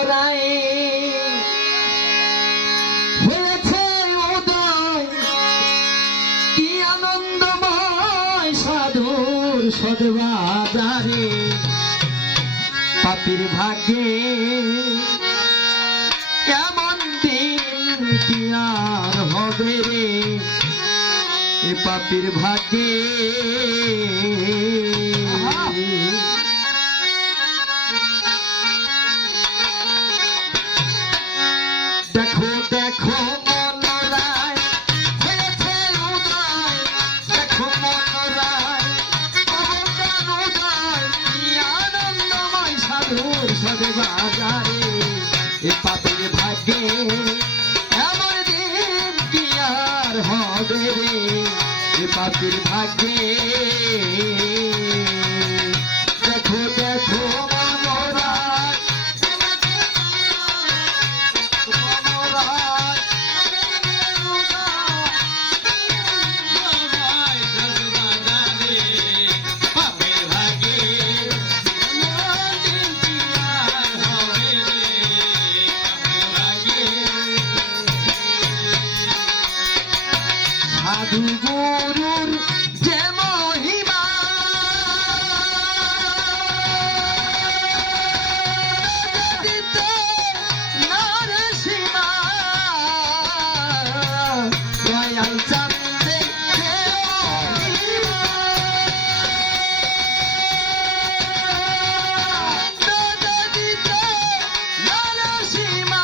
মনোরায় হয়েছে উদয় কি আনন্দময় সাধুর সদবাজারে পাপির ভাগ্যে কেমন দিন কি আর হবে রে এ পাপির ভাগ্যে দেখো দেখো মনোরায় হয়েছে উদয় দেখো মনোরায় ভগবান উদয় কি আনন্দময় সাধুর সদবাজারে এ পাপির ভাগ্যে এমন দিন কি আর হবে রে এ পাপির ভাগ্যে দেখো দেখো মনোরায় সাধু গুরুর যে মহিমা দিতে নার সীমা দয়াল চাঁদে যে মহিমা দিতে নার সীমা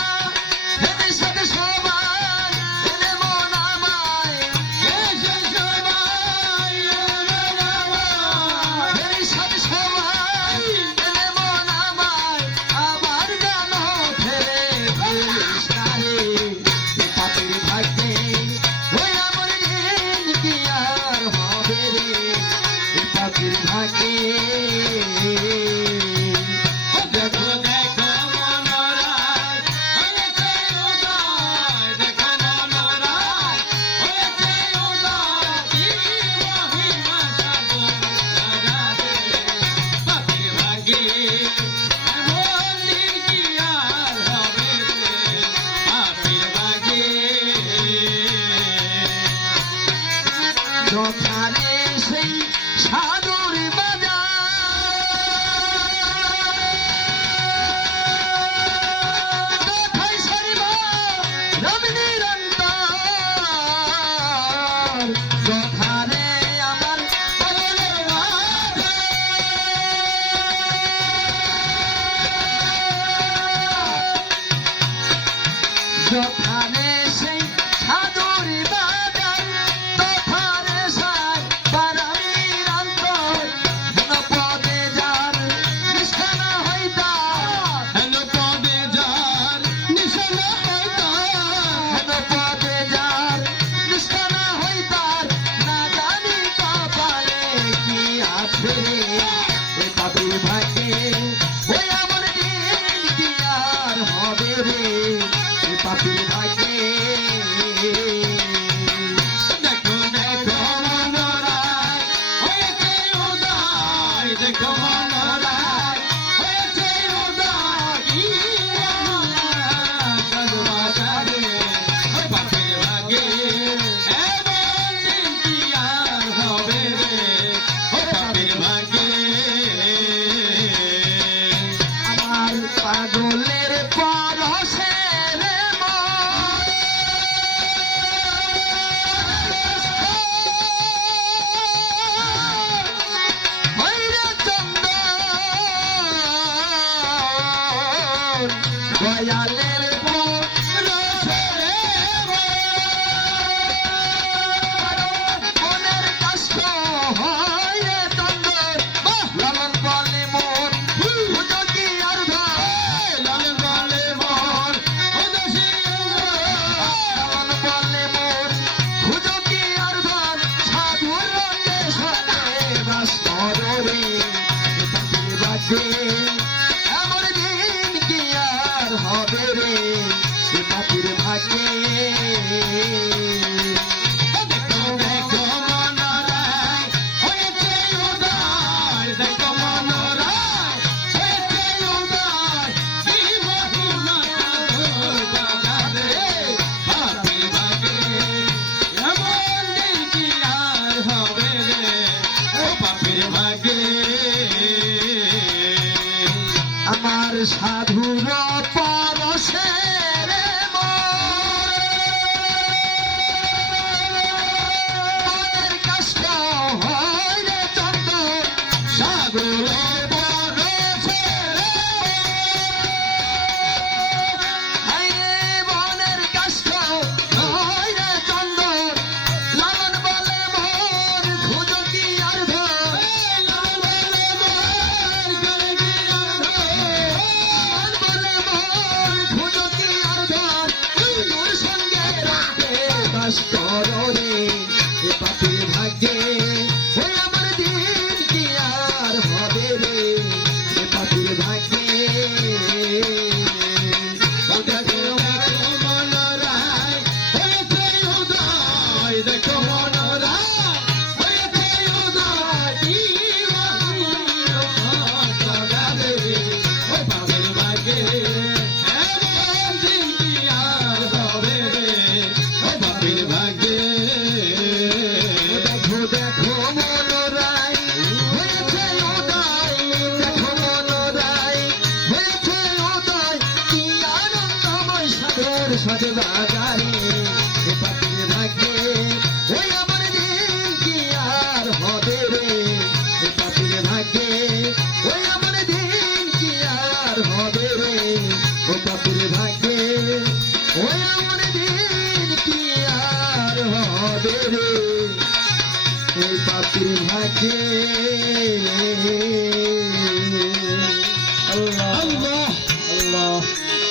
হেদে সাথে সবাই এলে মন আমায় দেখো দেখো মনোরায় হয়েছে উদয় দেখো মনোরায় হয়েছে উদয় কি মহিমা সাধুর সদবাজারে পাপির ভাগ্যে এমন দিন কি আর হবে রে পাপির ভাগ্যে যথারে সেই সাধুর বাজার কোথায় সরিব রবি নিরন্তর যথারে আমার পাগলের বাজার যথারে সেই সাধুর বাজার তথারে সাই পারামি নিরন্তর হেন পদে যার নিশানা হইতার হেন পদে যার নিশানা হইতার হেন পদে যার নিশানা হইতার না জানি কপালে কি আছে এ পাপির ভাগ্যে ওই আমার দিন কি আর হবে রে এ পাপির ভাগ্যে দেখো দেখো মনোরায় হয়েছে উদয় দেখো মনোরায় হয়েছে উদয় কি মহিমা সদবাজারে ও পাপির ভাগ্যে এমন দিন কি আর হবে রে ও পাপির ভাগ্যে আমার পাগলের পরশে রে মন হইরে চন্দন দয়ালের পরশে রে মনের কষ্ট হয় রে চন্দন লালন বলে মন বুঝো কি আর ভাই লালন বলে মন বুঝো কি লালন বলে মন বুঝো কি আর ভাই সাধুর রঙে সালে বাস করো রে পাপির ভাগ্যে এমন দিন কি আর হবে রে পাপির ভাগ্যে দেখো দেখো মনোরায় হয়েছে উদয় দেখো মনোরায় হয়েছে উদয় কি মহিমা মধুর পরশে রে মনের কষ্ট হয় রে চন্দন সাগরের পরশে রে হায় মনের কষ্ট হয় রে চন্দন লালন বলে মোর খুঁজো কি আর ধর লালন বলে মোর খুঁজো কি আর ধর লালন বলে মোর খুঁজো কি আর ধর তোর সঙ্গে রাতে বাস করো রে এ পাপির ভাগ্যে ওই আমার দিন কি আর হবে রে এ পাপির ভাগ্যে দেখো মনোরায় হয়েছে উদয় দেখো মনোরায় হয়েছে উদয় ওই পাপির ভাগ্যে এমন দিন কি আর হবে রে ওই পাপির ভাগ্যে দেখো দেখো মনোরায় হয়েছে উদয় দেখো মনোরায় হয়েছে উদয় কি আনন্দময় সাগর সাথে বাজারে এ পাখির ভাগ্যে ওই আমার দিন কি আর হবে রে এ পাখির ভাগ্যে ওই আমার দিন কি আর হবে রে ও পাখির ভাগ্যে ওই আমার দিন কি আর হবে রে এই পাখির ভাগ্যে